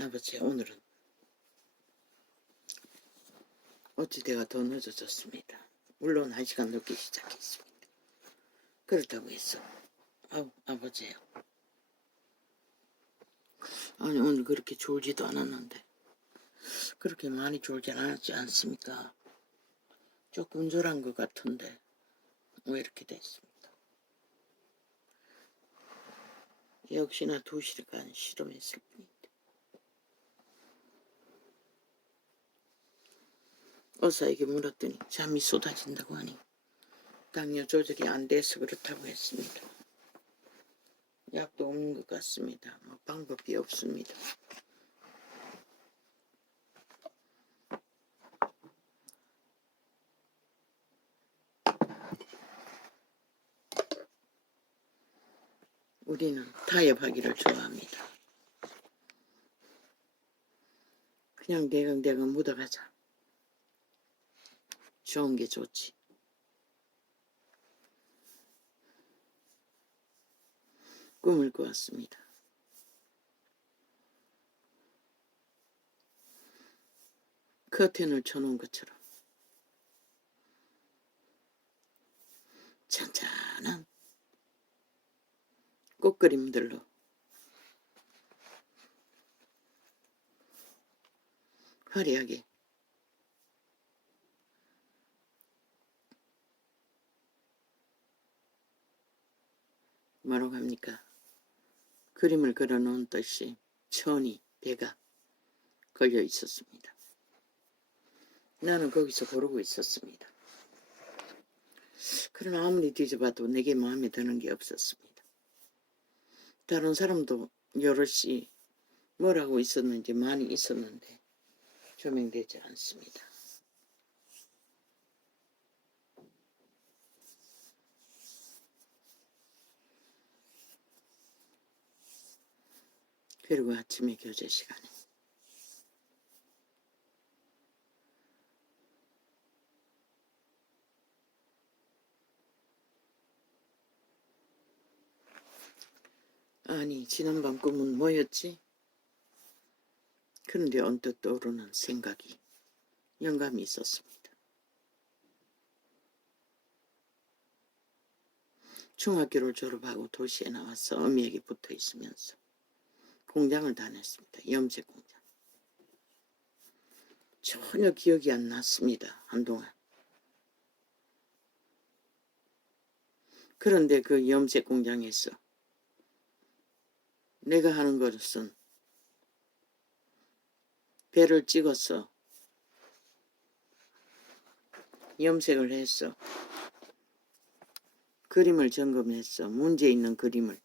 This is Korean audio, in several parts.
아버지, 오늘은 어찌되가 더 늦어졌습니다. 물론 1시간 늦게 시작했습니다. 그렇다고 해서 아버지요. 아니, 오늘 그렇게 졸지도 않았는데 그렇게 많이 졸진 않았지 않습니까? 조금 졸한 것 같은데 왜 이렇게 됐습니다. 역시나 2시간 실험했을 뿐인데 의사에게 물었더니 잠이 쏟아진다고 하니 당뇨 조절이 안 돼서 그렇다고 했습니다. 약도 없는 것 같습니다. 방법이 없습니다. 우리는 타협하기를 좋아합니다. 그냥 대강대강 묻어가자. 좋은 게 좋지. 꿈을 꾸었습니다. 커튼을 쳐놓은 것처럼 잔잔한 꽃그림들로 화려하게 뭐라고 합니까? 그림을 그려놓은 뜻이 천이 배가 걸려 있었습니다. 나는 거기서 고르고 있었습니다. 그러나 아무리 뒤져봐도 내게 마음에 드는 게 없었습니다. 다른 사람도 여럿이 뭐라고 있었는지 많이 있었는데 조명되지 않습니다. 그리고 아침에 교제 시간에 아니 지난밤 꿈은 뭐였지? 그런데 언뜻 떠오르는 생각이 영감이 있었습니다. 중학교를 졸업하고 도시에 나와서 어미에게 붙어 있으면서 공장을 다녔습니다. 염색 공장. 전혀 기억이 안 났습니다. 한동안. 그런데 그 염색 공장에서 내가 하는 것은 배를 찍어서 염색을 해서 그림을 점검해서 문제 있는 그림을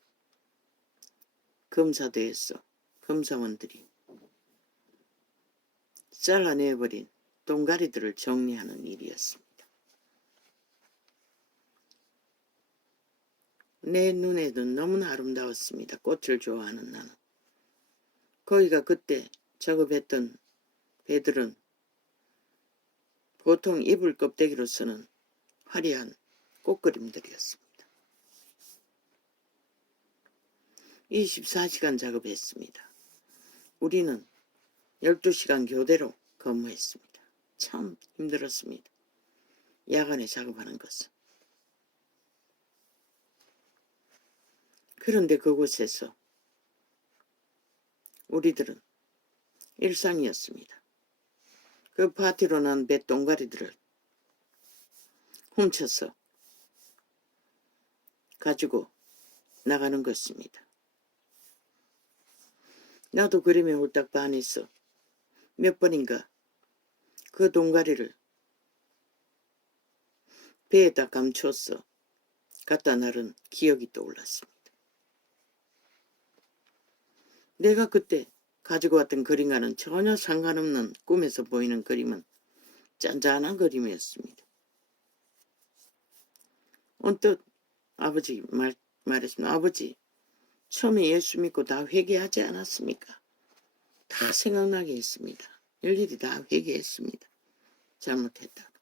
검사도 했어. 검사원들이 잘라내버린 동가리들을 정리하는 일이었습니다. 내 눈에도 너무나 아름다웠습니다. 꽃을 좋아하는 나는. 거기가 그때 작업했던 배들은 보통 이불 껍데기로 쓰는 화려한 꽃그림들이었습니다. 24시간 작업했습니다. 우리는 12시간 교대로 근무했습니다. 참 힘들었습니다. 야간에 작업하는 것은. 그런데 그곳에서 우리들은 일상이었습니다. 그 파티로 난 배똥가리들을 훔쳐서 가지고 나가는 것입니다. 나도 그림에 홀딱 반해서 몇 번인가 그 동가리를 배에다 감추어서 갖다 나른 기억이 떠올랐습니다. 내가 그때 가지고 왔던 그림과는 전혀 상관없는 꿈에서 보이는 그림은 짠짠한 그림이었습니다. 언뜻 아버지 말했습니다. 아버지, 처음에 예수 믿고 다 회개하지 않았습니까? 다 생각나게 했습니다. 일일이 다 회개했습니다. 잘못했다.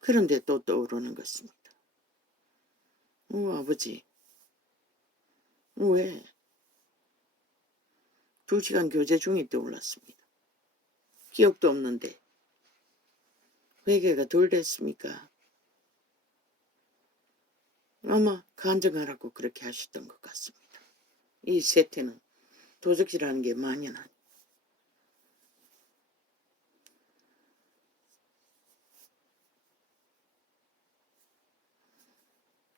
그런데 또 떠오르는 것입니다. 아버지, 왜? 2시간 교제 중에 떠올랐습니다. 기억도 없는데 회개가 덜 됐습니까? 아마 간증하라고 그렇게 하셨던 것 같습니다. 이 세태는 도적질하는 게 만연하니.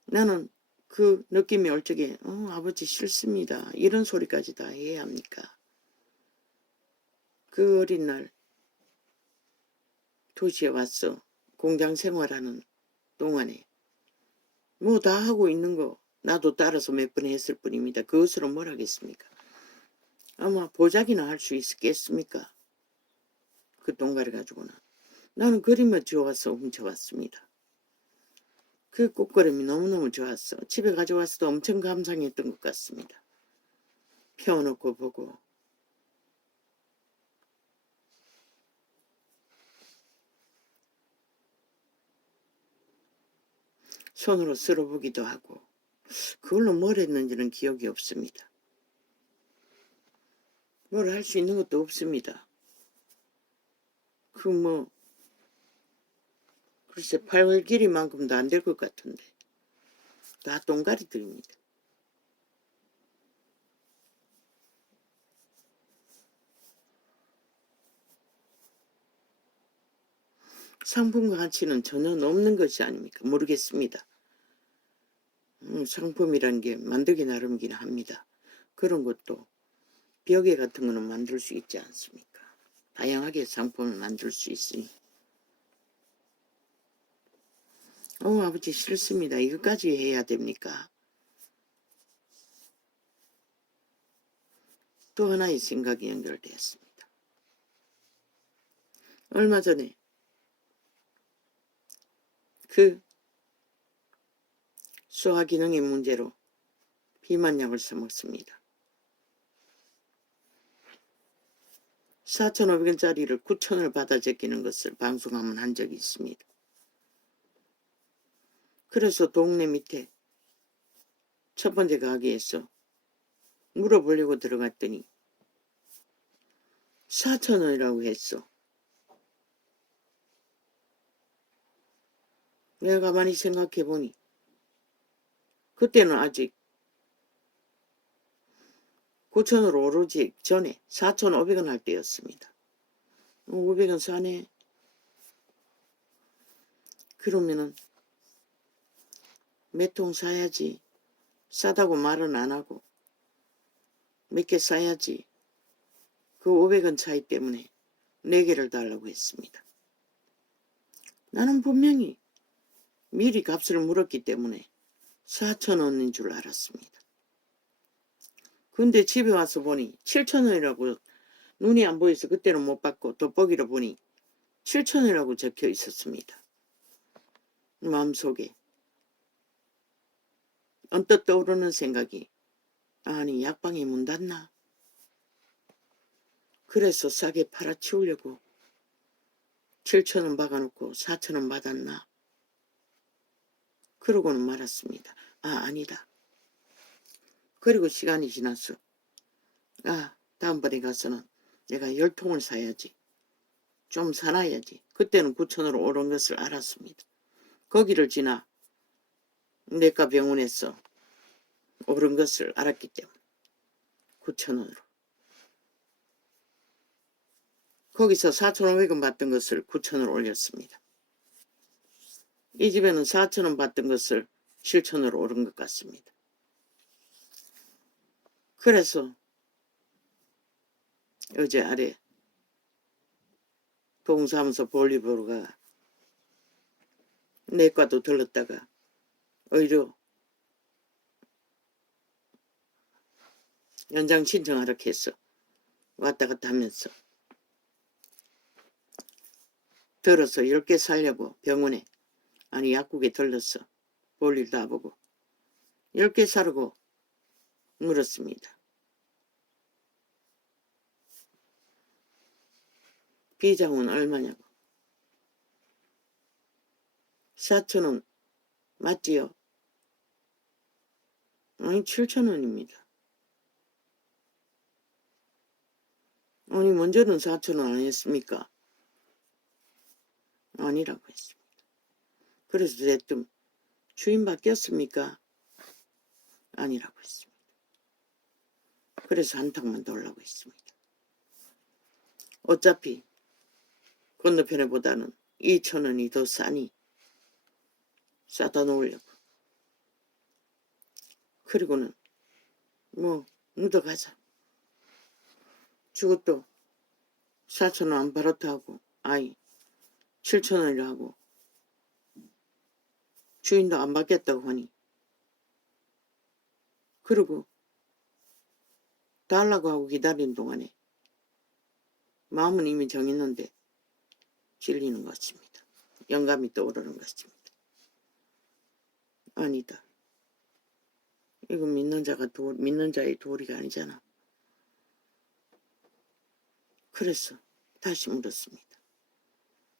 나는 그 느낌이 올 적에 아버지 싫습니다. 이런 소리까지 다 해야 합니까? 그 어린 날 도시에 왔어. 공장 생활하는 동안에 뭐 다 하고 있는 거 나도 따라서 몇 번 했을 뿐입니다. 그것으로 뭘 하겠습니까? 아마 보자기나 할 수 있겠습니까? 그 동가리 가지고는. 나는 그림을 지어와서 훔쳐왔습니다. 그 꽃그림이 너무너무 좋았어. 집에 가져와서도 엄청 감상했던 것 같습니다. 펴놓고 보고 손으로 쓸어보기도 하고 그걸로 뭘 했는지는 기억이 없습니다. 뭘 할 수 있는 것도 없습니다. 글쎄 8월 길이만큼도 안 될 것 같은데 다 동가리들입니다. 상품 가치는 전혀 없는 것이 아닙니까? 모르겠습니다. 상품이라는 게 만들기 나름이긴 합니다. 그런 것도 벽에 같은 거는 만들 수 있지 않습니까? 다양하게 상품을 만들 수 있으니. 아버지 싫습니다. 이것까지 해야 됩니까? 또 하나의 생각이 연결되었습니다. 얼마 전에 그 소화기능의 문제로 비만약을 써먹습니다. 4,500원짜리를 9,000원을 받아 제끼는 것을 방송하면 한 적이 있습니다. 그래서 동네 밑에 첫 번째 가게에서 물어보려고 들어갔더니 4,000원이라고 했어. 내가 가만히 생각해보니 그때는 아직 9,000원으로 오르기 전에 4,500원 할 때였습니다. 500원 사네. 그러면은 몇 통 사야지. 싸다고 말은 안 하고 몇 개 사야지. 그 500원 차이 때문에 4개를 달라고 했습니다. 나는 분명히 미리 값을 물었기 때문에 4,000원인 줄 알았습니다. 근데 집에 와서 보니 7,000원이라고 눈이 안 보여서 그때는 못 봤고 돋보기로 보니 7,000원이라고 적혀 있었습니다. 마음속에 언뜻 떠오르는 생각이 아니 약방이 문 닫나? 그래서 싸게 팔아치우려고 7,000원 박아놓고 4,000원 받았나? 그러고는 말았습니다. 아니다. 그리고 시간이 지났어. 다음번에 가서는 내가 10통을 사야지. 좀 사놔야지. 그때는 9,000원으로 오른 것을 알았습니다. 거기를 지나 내과 병원에서 오른 것을 알았기 때문에 9,000원으로. 거기서 4,500원 받던 것을 9,000원으로 올렸습니다. 이 집에는 4,000원 받던 것을 7,000원으로 오른 것 같습니다. 그래서 어제 아래 동사무소 볼일보러가 내과도 들렀다가 의료 연장 신청하러 했어. 왔다 갔다 하면서 들어서 10개 살려고 병원에 약국에 들렀어. 볼일 다 보고 10개 사려고 물었습니다. 비장은 얼마냐고. 4,000원 맞지요? 아니 7,000원입니다. 아니 먼저는 4천원 안 했습니까? 아니라고 했습니다. 그래서 대뜸 주인 바뀌었습니까? 아니라고 했습니다. 그래서 한탕만 돌라고 했습니다. 어차피 건너편에 보다는 2천원이 더 싸니 싸다 놓으려고. 그리고는 뭐 묻어가자. 죽어도 4천원 안 벌었다 하고 아이 7천원이라 하고 주인도 안 받겠다고 하니 그리고 달라고 하고 기다리는 동안에 마음은 이미 정했는데 질리는 것입니다. 영감이 떠오르는 것입니다. 아니다. 이건 믿는 자의 도리가 아니잖아. 그래서 다시 물었습니다.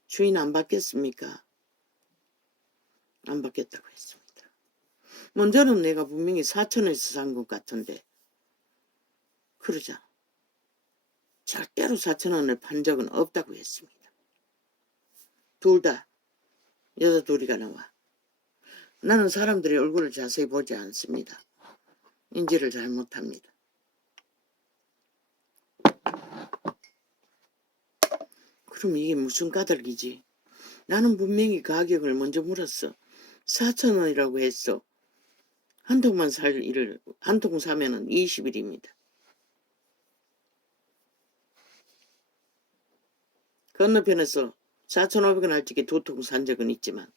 주인 안 받겠습니까? 안 받겠다고 했습니다. 먼저는 내가 분명히 4천원에서 산 것 같은데 그러자 절대로 4천원을 판 적은 없다고 했습니다. 둘 다 여자 둘이가 나와. 나는 사람들의 얼굴을 자세히 보지 않습니다. 인지를 잘 못합니다. 그럼 이게 무슨 까닭이지? 나는 분명히 가격을 먼저 물었어. 4천원이라고 했어. 한 통만 살 일을 한 통 사면은 20일입니다. 건너편에서 4,500원 할 적에 2통 산 적은 있지만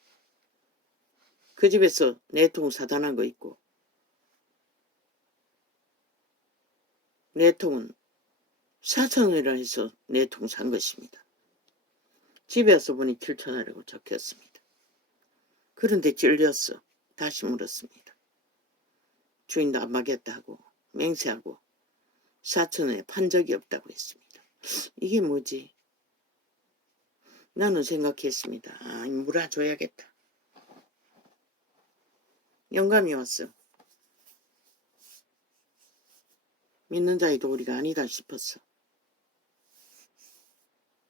그 집에서 4통 사다 난 거 있고 4통은 4,000원이라 해서 4통 산 것입니다. 집에 와서 보니 7,000원이라고 적혔습니다. 그런데 찔렸어. 다시 물었습니다. 주인도 안 받겠다 하고 맹세하고 4,000원에 판 적이 없다고 했습니다. 이게 뭐지? 나는 생각했습니다. 아, 물어줘야겠다. 영감이 왔어. 믿는 자의 도리가 아니다 싶었어.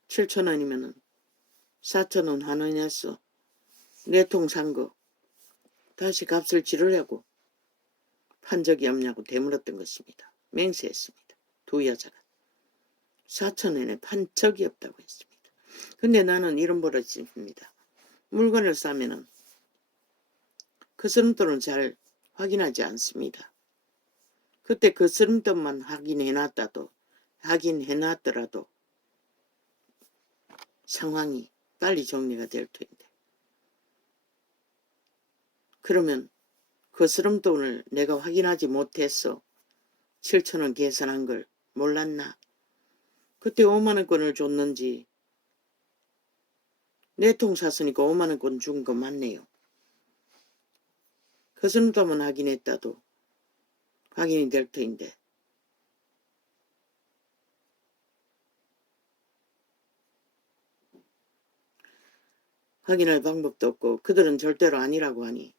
7,000원이면은 4,000원 환원했어. 4통 산 거 다시 값을 지르려고 판 적이 없냐고 되물었던 것입니다. 맹세했습니다. 두 여자가 4,000원에 판 적이 없다고 했습니다. 근데 나는 이런 버릇이 있습니다. 물건을 싸면은 그 스름돈을 잘 확인하지 않습니다. 그때 그 스름돈만 확인해놨더라도 상황이 빨리 정리가 될 텐데. 그러면 그 스름돈을 내가 확인하지 못했어. 7,000원 계산한 걸 몰랐나? 그때 5만원권을 줬는지 4통 샀으니까 5만원권 준 거 맞네요. 그 스름돈만 확인했다도 확인이 될 터인데 확인할 방법도 없고 그들은 절대로 아니라고 하니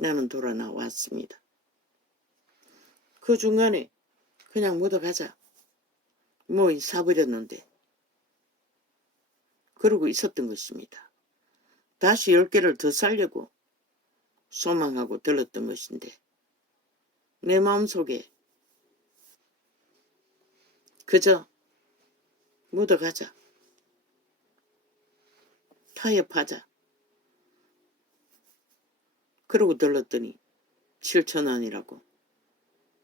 나는 돌아 나왔습니다. 그 중간에 그냥 묻어가자. 뭐 사버렸는데 그러고 있었던 것입니다. 다시 10개를 더 살려고 소망하고 들었던 것인데 내 마음속에 그저 묻어가자. 타협하자. 그러고 들렀더니 7,000원이라고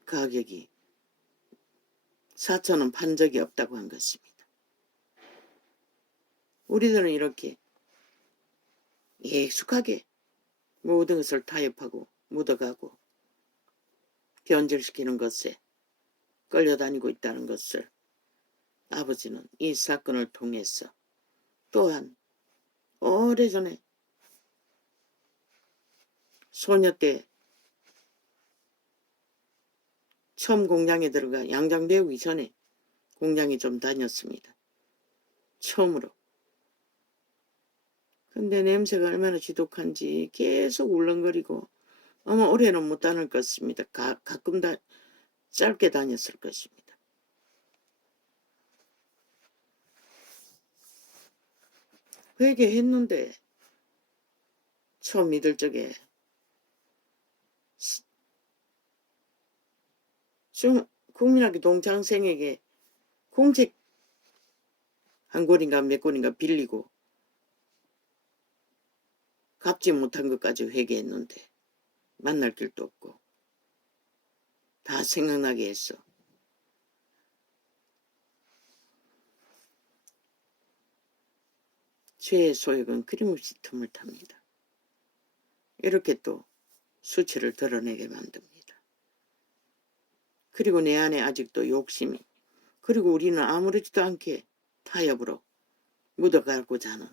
가격이 4,000원 판 적이 없다고 한 것입니다. 우리들은 이렇게 익숙하게 모든 것을 타협하고 묻어가고 변질시키는 것에 끌려다니고 있다는 것을 아버지는 이 사건을 통해서 또한 오래전에 소녀 때 처음 공장에 들어가 양장 배우기 전에 공장에 좀 다녔습니다. 처음으로. 근데 냄새가 얼마나 지독한지 계속 울렁거리고 아마 올해는 못 다닐 것입니다. 가끔 짧게 다녔을 것입니다. 회개했는데 처음 믿을 적에 국민학교 동창생에게 공책 한 권인가 몇 권인가 빌리고 갚지 못한 것까지 회개했는데 만날 길도 없고 다 생각나게 했어. 죄의 소욕은 끊임없이 틈을 탑니다. 이렇게 또 수치를 드러내게 만듭니다. 그리고 내 안에 아직도 욕심이, 그리고 우리는 아무렇지도 않게 타협으로 묻어가고자 하는,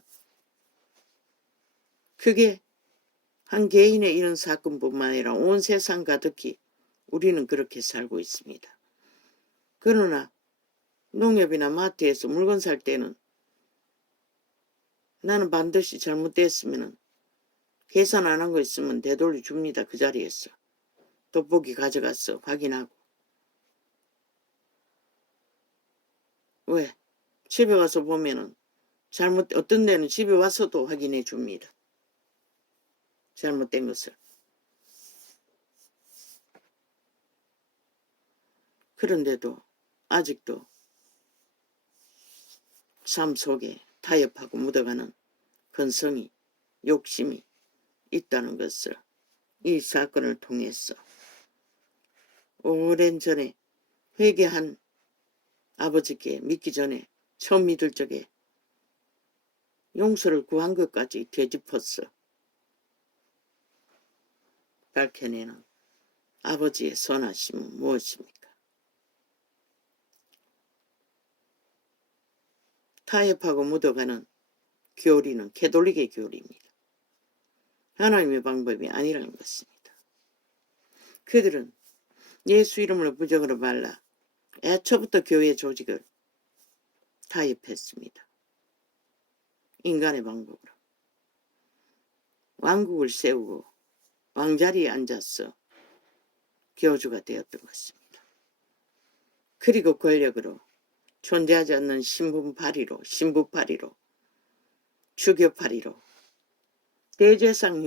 그게 한 개인의 이런 사건뿐만 아니라 온 세상 가득히 우리는 그렇게 살고 있습니다. 그러나 농협이나 마트에서 물건 살 때는 나는 반드시 잘못됐으면 계산 안 한 거 있으면 되돌려 줍니다. 그 자리에서. 돋보기 가져갔어. 확인하고. 왜? 집에 가서 보면은 어떤 데는 집에 와서도 확인해 줍니다. 잘못된 것을. 그런데도 아직도 삶 속에 타협하고 묻어가는 근성이, 욕심이 있다는 것을 이 사건을 통해서 오랜 전에 회개한 아버지께 믿기 전에 처음 믿을 적에 용서를 구한 것까지 되짚었어. 밝혀내는 아버지의 선하심은 무엇입니까? 타협하고 묻어가는 교리는 캐톨릭의 교리입니다. 하나님의 방법이 아니라는 것입니다. 그들은 예수 이름으로 부정으로 말라 애초부터 교회 조직을 타협했습니다. 인간의 방법으로. 왕국을 세우고 왕자리에 앉아서 교주가 되었던 것입니다. 그리고 권력으로 존재하지 않는 신분파리로, 신부파리로, 주교파리로 대제사장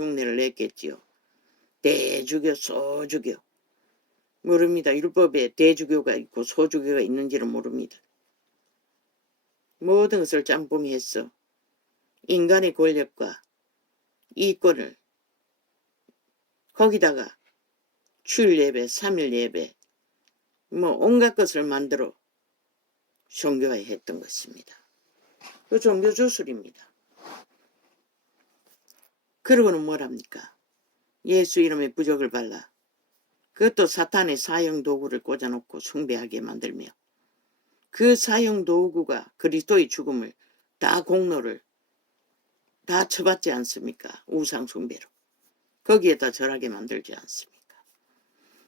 흉내를 냈겠지요. 대주교, 소주교. 모릅니다. 율법에 대주교가 있고 소주교가 있는지는 모릅니다. 모든 것을 짬뽕해서 인간의 권력과 이권을 거기다가 주일 예배, 3일 예배, 온갖 것을 만들어 종교화했던 것입니다. 그 종교 주술입니다. 그러고는 뭐랍니까? 예수 이름의 부적을 발라 그것도 사탄의 사형 도구를 꽂아놓고 숭배하게 만들며 그 사형 도구가 그리스도의 죽음을 다 공로를 다 쳐받지 않습니까? 우상 숭배로. 거기에다 절하게 만들지 않습니까?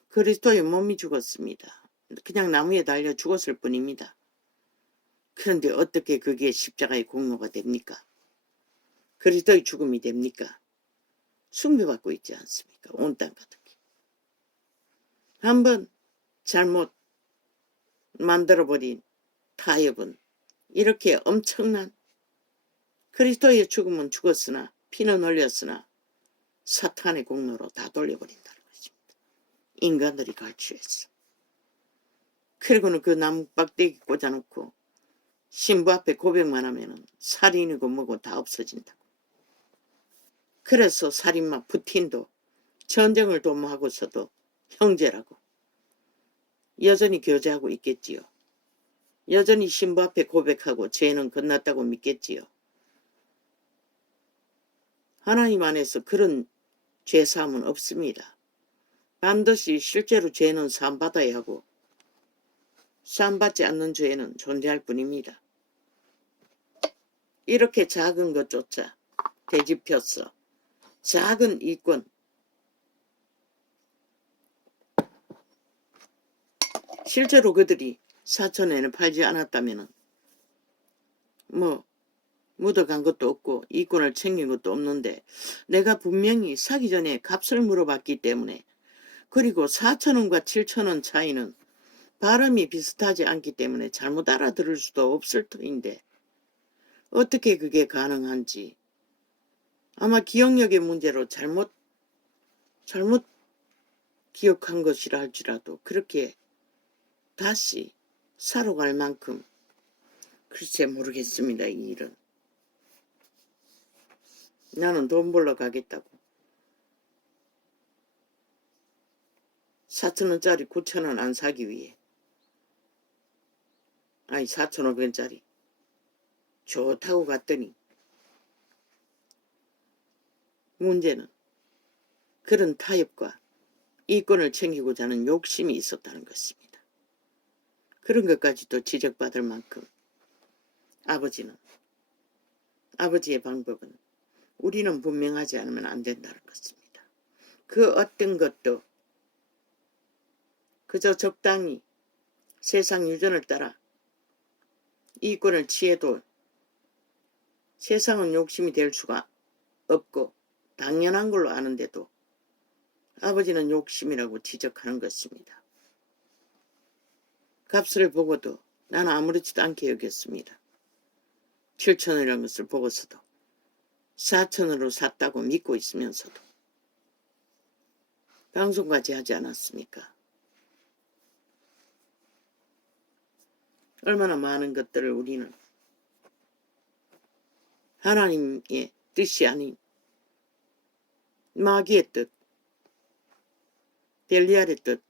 그리스도의 몸이 죽었습니다. 그냥 나무에 달려 죽었을 뿐입니다. 그런데 어떻게 그게 십자가의 공로가 됩니까? 그리스도의 죽음이 됩니까? 숭배받고 있지 않습니까? 온 땅 가득히. 한번 잘못 만들어버린 타협은 이렇게 엄청난 그리스도의 죽음은 죽었으나 피는 흘렸으나 사탄의 공로로 다 돌려버린다는 것입니다. 인간들이 갈취했어. 그리고는 그 나무 빡대기 꽂아놓고 신부 앞에 고백만 하면은 살인이고 뭐고 다 없어진다고. 그래서 살인마 푸틴도 전쟁을 도모하고서도 형제라고 여전히 교제하고 있겠지요. 여전히 신부 앞에 고백하고 죄는 끝났다고 믿겠지요. 하나님 안에서 그런 죄사함은 없습니다. 반드시 실제로 죄는 사함받아야 하고 사함받지 않는 죄는 존재할 뿐입니다. 이렇게 작은 것조차 되짚혀서 작은 이권, 실제로 그들이 4천엔에 팔지 않았다면 묻어간 것도 없고 이권을 챙긴 것도 없는데 내가 분명히 사기 전에 값을 물어봤기 때문에, 그리고 4천원과 7천원 차이는 발음이 비슷하지 않기 때문에 잘못 알아들을 수도 없을 터인데 어떻게 그게 가능한지 아마 기억력의 문제로 잘못 기억한 것이라 할지라도 그렇게 다시 살아갈 만큼 글쎄 모르겠습니다. 이 일은. 나는 돈 벌러 가겠다고 4,000원짜리 9,000원 안 사기 위해, 아니 4,500원짜리 좋다고 갔더니 문제는 그런 타협과 이권을 챙기고자 하는 욕심이 있었다는 것입니다. 그런 것까지도 지적받을 만큼 아버지의 방법은 우리는 분명하지 않으면 안 된다는 것입니다. 그 어떤 것도 그저 적당히 세상 유전을 따라 이권을 취해도 세상은 욕심이 될 수가 없고 당연한 걸로 아는데도 아버지는 욕심이라고 지적하는 것입니다. 값을 보고도 나는 아무렇지도 않게 여겼습니다. 7,000원이라는 것을 보고서도 4,000원으로 샀다고 믿고 있으면서도 방송까지 하지 않았습니까? 얼마나 많은 것들을 우리는 하나님의 뜻이 아닌 마귀의 뜻, 벨리알의 뜻,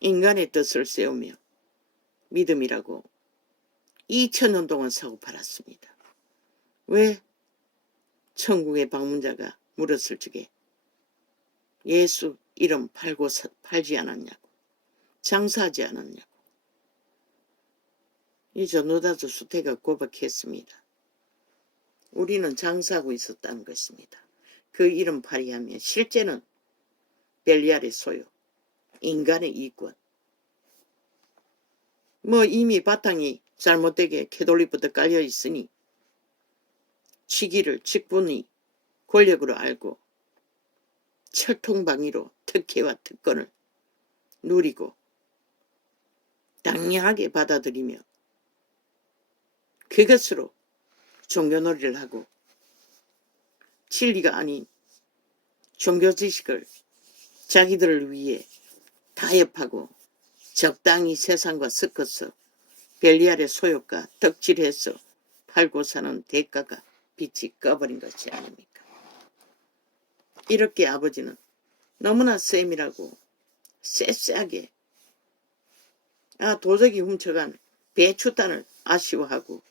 인간의 뜻을 세우며 믿음이라고 2,000년 동안 사고 팔았습니다. 왜 천국의 방문자가 물었을 적에 예수 이름 팔지 않았냐고, 장사하지 않았냐고. 이 전노다주 수태가 고백했습니다. 우리는 장사하고 있었다는 것입니다. 그 이름 팔이하면 실제는 벨리알의 소유, 인간의 이권, 이미 바탕이 잘못되게 캐톨릭부터 깔려 있으니 직위를 직분이 권력으로 알고 철통방위로 특혜와 특권을 누리고 당연하게 받아들이며 그것으로 종교놀이를 하고 진리가 아닌 종교지식을 자기들을 위해 타협하고 적당히 세상과 섞어서 벨리알의 소유가 덕질해서 팔고 사는 대가가 빛이 꺼버린 것이 아닙니까? 이렇게 아버지는 너무나 세밀하고 쎄쎄하게 도적이 훔쳐간 배추단을 아쉬워하고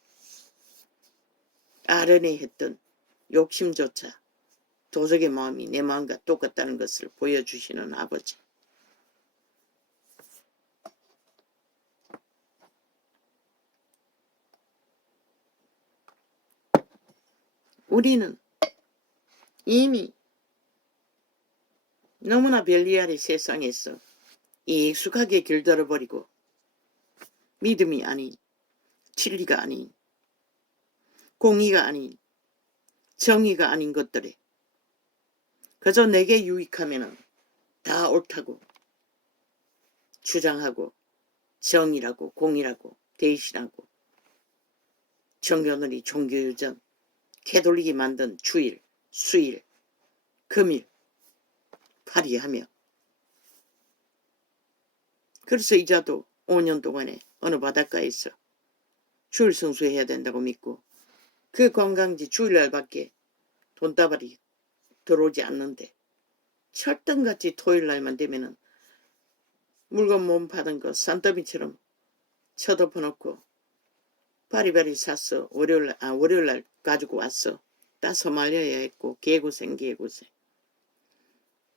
아련해했던 욕심조차 도적의 마음이 내 마음과 똑같다는 것을 보여주시는 아버지. 우리는 이미 너무나 벨리알의 세상에서 익숙하게 길들어버리고 믿음이 아닌, 진리가 아닌, 공의가 아닌, 정의가 아닌 것들에 그저 내게 유익하면 다 옳다고 주장하고 정의라고 공의라고 대신하고 종교놀이, 종교유전, 캐톨릭이 만든 주일, 수일, 금일 발휘하며 그래서 이자도 5년 동안에 어느 바닷가에서 주일 성수해야 된다고 믿고 그 관광지 주일날밖에 돈다발이 들어오지 않는데 철등같이 토요일날만 되면은 물건 못 받은 거 산더미처럼 쳐덮어놓고 바리바리 샀어. 월요일날 가지고 왔어. 따서 말려야 했고 개고생.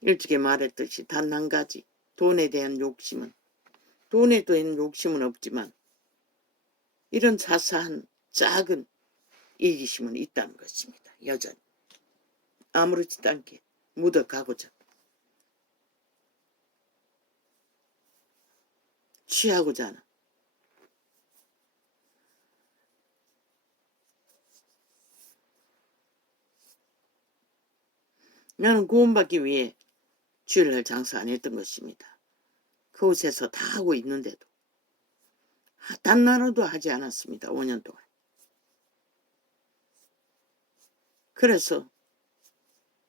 일찍이 말했듯이 단 한 가지 돈에 대한 욕심은 없지만 이런 자사한 작은 이기심은 있다는 것입니다. 여전히 아무렇지도 않게 묻어가고자 취하고자 하는 나는 구원받기 위해 주일날 장사 안 했던 것입니다. 그곳에서 다 하고 있는데도 단 하나도 하지 않았습니다. 5년 동안. 그래서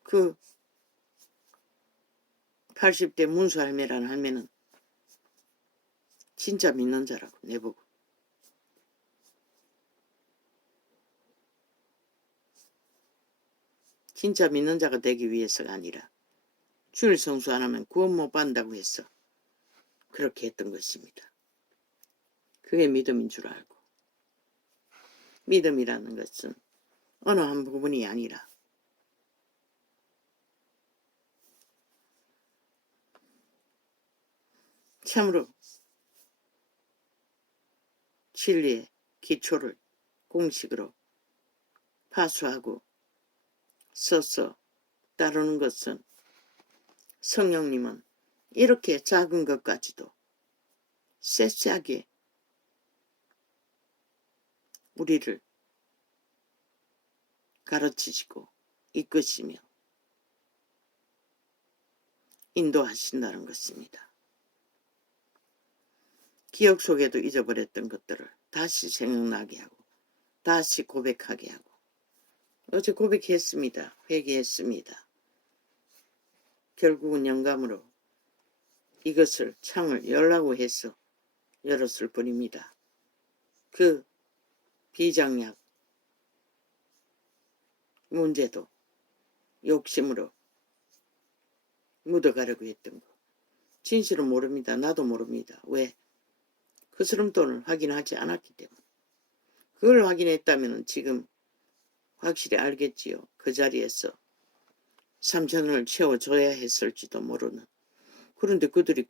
그 80대 문수 할매라는 할매는 진짜 믿는 자라고 내보고. 진짜 믿는 자가 되기 위해서가 아니라 주일 성수 안 하면 구원 못 받는다고 해서 그렇게 했던 것입니다. 그게 믿음인 줄 알고. 믿음이라는 것은 어느 한 부분이 아니라 참으로 진리의 기초를 공식으로 파수하고 써서 따르는 것은 성령님은 이렇게 작은 것까지도 세세하게 우리를 가르치시고 이끄시며 인도하신다는 것입니다. 기억 속에도 잊어버렸던 것들을 다시 생각나게 하고 다시 고백하게 하고. 어제 고백했습니다. 회개했습니다. 결국은 영감으로 이것을 창을 열라고 해서 열었을 뿐입니다. 그 비장약 문제도 욕심으로 묻어가려고 했던 거. 진실은 모릅니다. 나도 모릅니다. 왜? 그 스름돈을 확인하지 않았기 때문에. 그걸 확인했다면 지금 확실히 알겠지요. 그 자리에서 3천원을 채워줘야 했을지도 모르는. 그런데 그들이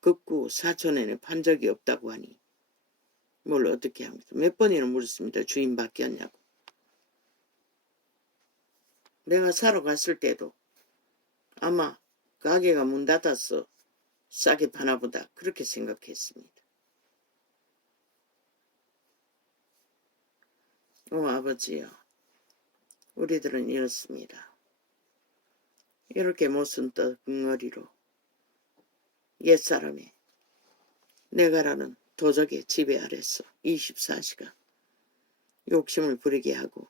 극구 4천원에 판 적이 없다고 하니 뭘 어떻게 합니까? 몇 번이나 물었습니다. 주인 바뀌었냐고. 내가 사러 갔을 때도 아마 가게가 문 닫아서 싸게 파나보다 그렇게 생각했습니다. 아버지요. 우리들은 이렇습니다. 이렇게 못쓴 덩어리로 옛사람이 내가라는 도적의 지배 아래서 24시간 욕심을 부리게 하고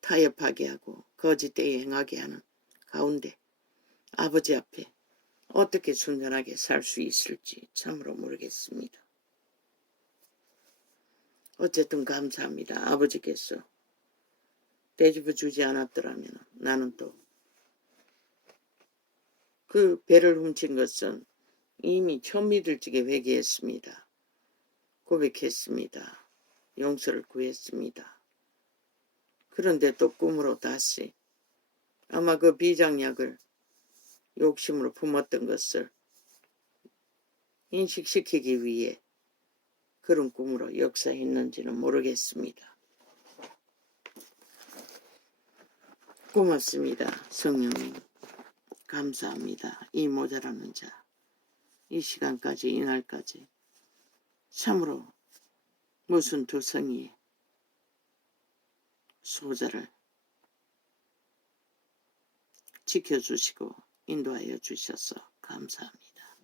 타협하게 하고 거짓되이 행하게 하는 가운데 아버지 앞에 어떻게 순전하게 살 수 있을지 참으로 모르겠습니다. 어쨌든 감사합니다. 아버지께서 되짚어 주지 않았더라면 나는 또 그 배를 훔친 것은 이미 천미들지게 회개했습니다. 고백했습니다. 용서를 구했습니다. 그런데 또 꿈으로 다시 아마 그 비장약을 욕심으로 품었던 것을 인식시키기 위해 그런 꿈으로 역사했는지는 모르겠습니다. 고맙습니다. 성령님 감사합니다. 이 모자라는 자 이 시간까지 이날까지 참으로 무슨 두성이의 소자를 지켜주시고 인도하여 주셔서 감사합니다.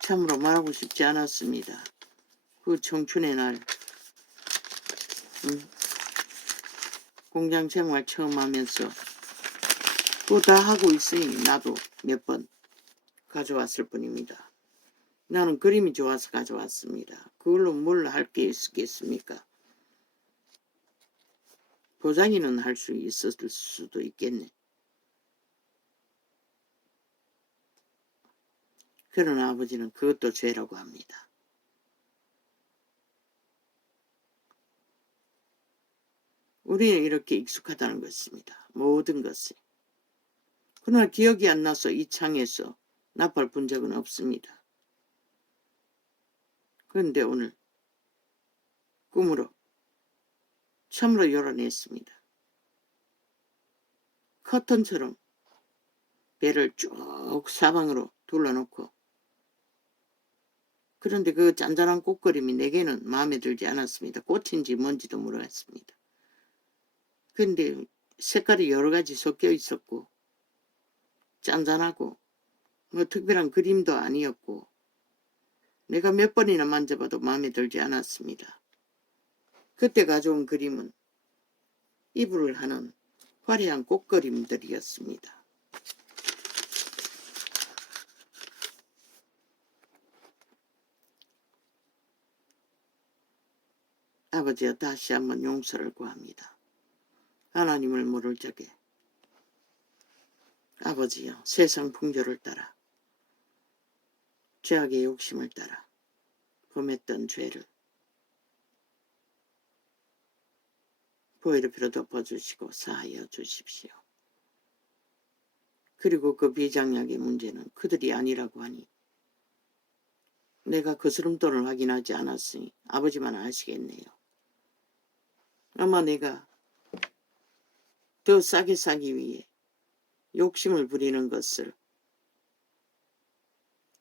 참으로 말하고 싶지 않았습니다. 그 청춘의 날 공장생활 처음 하면서 그거 다 하고 있으니 나도 몇 번 가져왔을 뿐입니다. 나는 그림이 좋아서 가져왔습니다. 그걸로 뭘 할 게 있겠습니까? 도자기는 할 수 있었을 수도 있겠네. 그러나 아버지는 그것도 죄라고 합니다. 우리는 이렇게 익숙하다는 것입니다. 모든 것이. 그러나 기억이 안 나서 이 창에서 나팔 분 적은 없습니다. 그런데 오늘 꿈으로 참으로 열어냈습니다. 커튼처럼 배를 쭉 사방으로 둘러놓고 그런데 그 잔잔한 꽃그림이 내게는 마음에 들지 않았습니다. 꽃인지 뭔지도 모르겠습니다. 그런데 색깔이 여러 가지 섞여 있었고 짠짠하고 뭐 특별한 그림도 아니었고 내가 몇 번이나 만져봐도 마음에 들지 않았습니다. 그때 가져온 그림은 이불을 하는 화려한 꽃그림들이었습니다. 아버지여 다시 한번 용서를 구합니다. 하나님을 모를 적에 아버지여 세상 풍조를 따라 죄악의 욕심을 따라 범했던 죄를 보혈의 피로 덮어주시고 사하여 주십시오. 그리고 그 비장약의 문제는 그들이 아니라고 하니 내가 거스름돈을 확인하지 않았으니 아버지만 아시겠네요. 아마 내가 더 싸게 사기 위해 욕심을 부리는 것을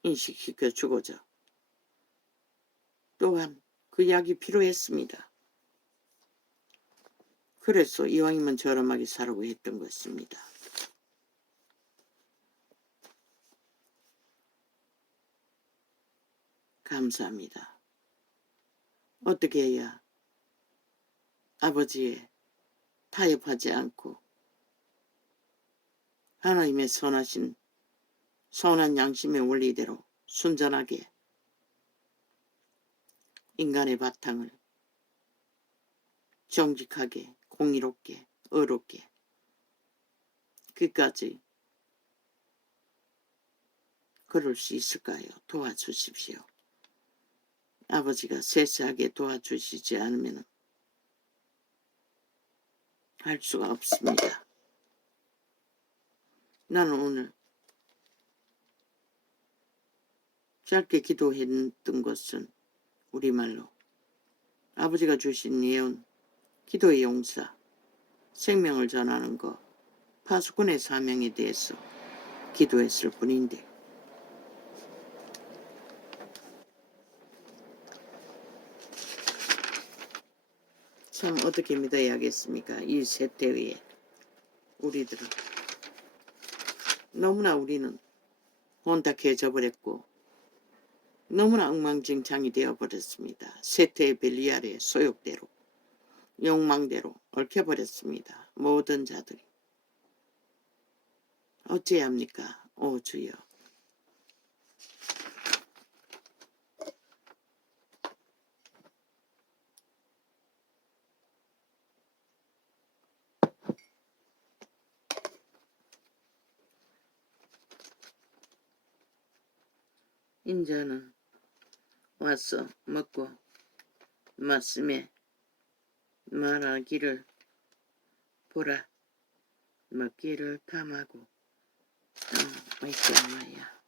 인식시켜 주고자 또한 그 약이 필요했습니다. 그래서 이왕이면 저렴하게 사라고 했던 것입니다. 감사합니다. 어떻게 해야 아버지의 타협하지 않고 하나님의 선한 양심의 원리대로 순전하게 인간의 바탕을 정직하게 공의롭게 의롭게 끝까지 걸을 수 있을까요? 도와주십시오. 아버지가 세세하게 도와주시지 않으면 할 수가 없습니다. 나는 오늘 짧게 기도했던 것은 우리말로 아버지가 주신 예언, 기도의 용사, 생명을 전하는 것, 파수꾼의 사명에 대해서 기도했을 뿐인데 참 어떻게 믿어야겠습니까? 이 세대의 우리들은 너무나 우리는 혼탁해져 버렸고 너무나 엉망진창이 되어버렸습니다. 세태의 벨리알의 소욕대로 욕망대로 얽혀버렸습니다. 모든 자들이 어찌해야 합니까? 오 주여. 인자는 와서 먹고 말씀에 말하기를 보라 먹기를 탐하고 맛있게 마야